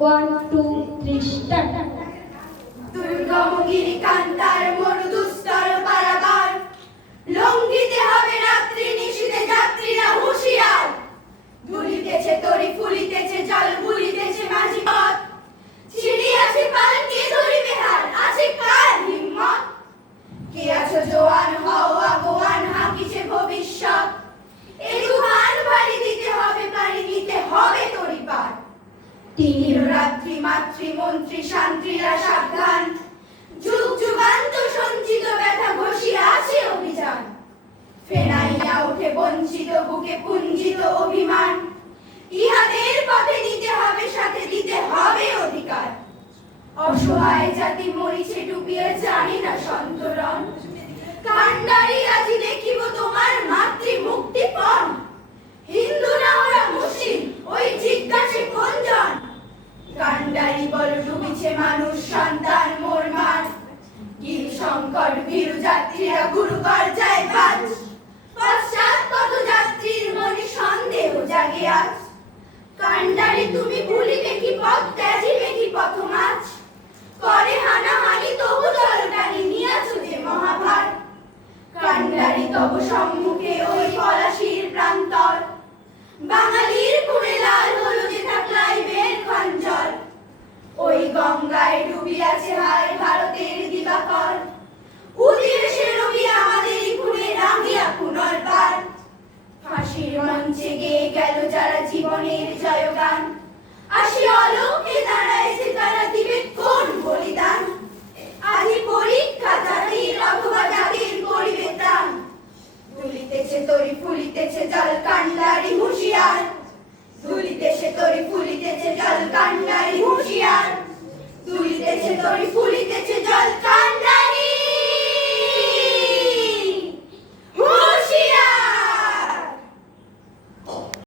1, 2, 3, start. Durgamgiri কান্তার মরুদুস্তর পারাবার, লঙ্ঘিতে হবে রাত্রি নিশীথে যাত্রীরা হুঁশিয়ার। দুলিতেছে তরি ফুলিতেছে জল ভুলিতেছে মাঝি পথ, ছিড়িয়াছে পালকে ধরিবে হার, আছে কার হিম্মত? কে আছো জোয়ান হও আগোয়ান, হাঁকিছে ভবিষ্যৎ। এ তুফান ভারী দিতে হবে পাড়ি, দিতে হবে তরি পার। রাত্রি মাতৃ মন্ত্রী শান্তিরা সাবধান, যুগ যুগান্ত সঞ্চিত ব্যথা ঘষিয়া আছে অভিযান। ফেনাইয়া ওঠে বঞ্চিত বুকে পুঞ্জিত অভিমান, ইহাদের পথে নিতে হবে সাথে দিতে হবে অধিকার। অসহায় জাতি মরিছে ডুবিয়ে জানি না সন্তরণ, কান্ডারি আজি দেখিব তোমার মাতৃ মুক্তিপণ। হিন্দু না ওরা মুসলিম ওই জিজ্ঞাসে কোনজন? কান্ডারি বল ডুবিছে মানুষ সন্তান মোরমার, গির সংকট ভীরু যাত্রীরা গুরুকর যায় বাজ। পশ্চাৎ পথ যাত্রীর মনে সন্দেহ জাগে আজ, কান্ডারি তুমি ভুলিবে কি পথ, ত্যাজিবে কি পথ মাছ? করে হানাহানি তবু জলটানি নিয়াছো যে মহাভার। কান্ডারি তব সম্মুখে ওই পলাশির প্রান্তর, বাঙালির খুনে লাল হলো যে থাকলাইবের খঞ্জর। ওই গঙ্গায় ডুবিয়াছে হায় ভারতের দিবাকর, উদিয়েছে রবি আমাদের খুনে রাঙিয়া পুনর্বার। ফাঁসির মঞ্চে গেয়ে গেল যারা জীবনের জয়গান, আসি অলোকে দাঁড়াইছে তারা দিবে কোন বলিদান? আজি পরীক্ষা জাতির অথবা জাতির করিবে ত্রাণ। দুলিতেছে তরি ফুলিতেছে জল কান্ডারি হুঁশিয়ার, দুলিতেছে তরি ফুলিতেছে জল কান্ডারি হুঁশিয়ার, দুলিতেছে তরি ফুলিতেছে